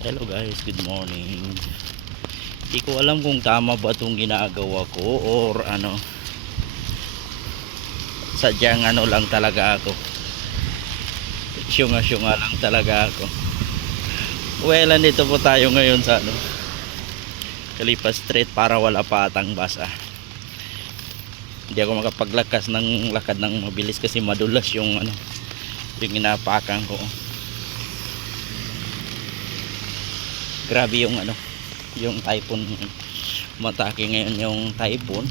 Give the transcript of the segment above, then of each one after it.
Hello guys, good morning. Hindi ko alam kung tama ba itong ginagawa ko or ano, sadyang ano lang talaga ako, syunga lang talaga ako. Well, andito po tayo ngayon sa ano, Kalipa Street para wala pa atang basa. Hindi ako makapaglakas ng lakad ng mabilis kasi madulas yung ano, yung inapakan ko. Grabe yung ano, yung typhoon, matake ngayon yung typhoon.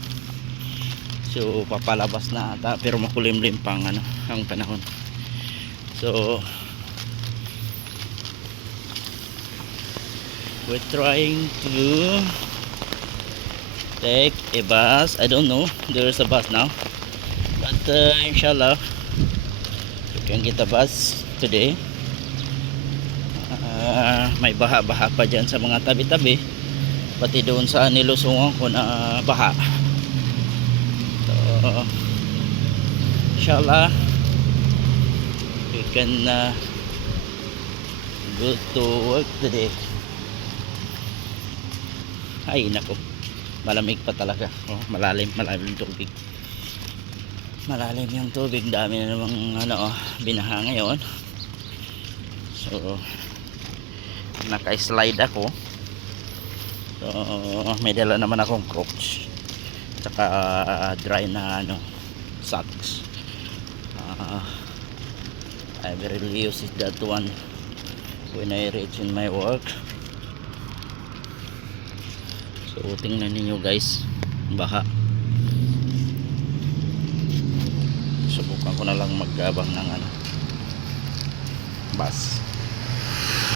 So papalabas na ata pero makulimlim pang ano ang panahon. So we're trying to take a bus. I don't know, there's a bus now, but inshallah we can get a bus today. May baha-baha pa dyan sa mga tabi-tabi, pati doon sa nilusungan ko na baha. So inshallah we can go to work today. Ay nako, malamig pa talaga. Malalim tubig, malalim yung tubig. Dami na namang ano, binaha ngayon. So naka-slide ako. So may dala naman akong crocs tsaka dry na ano, socks. I will use that one when I reach in my work. So tingnan ninyo guys, baha. Subukan ko na lang mag-abang ng ano, bus.